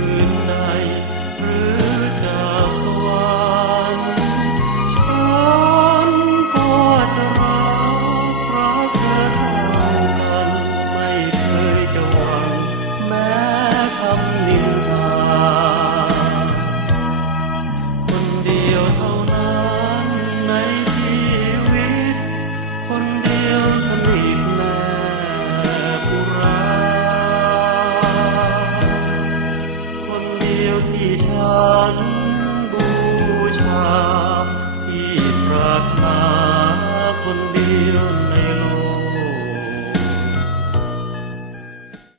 อื่นใดหรือจากสวรรค์ฉันก็จะรักเธอเท่ากันไม่เคยจะหวังแม้คำนินทาคนเดียวเท่านั้นในชีวิตคนเดียวสนิทแนบอุราคนเดียวที่ฉัน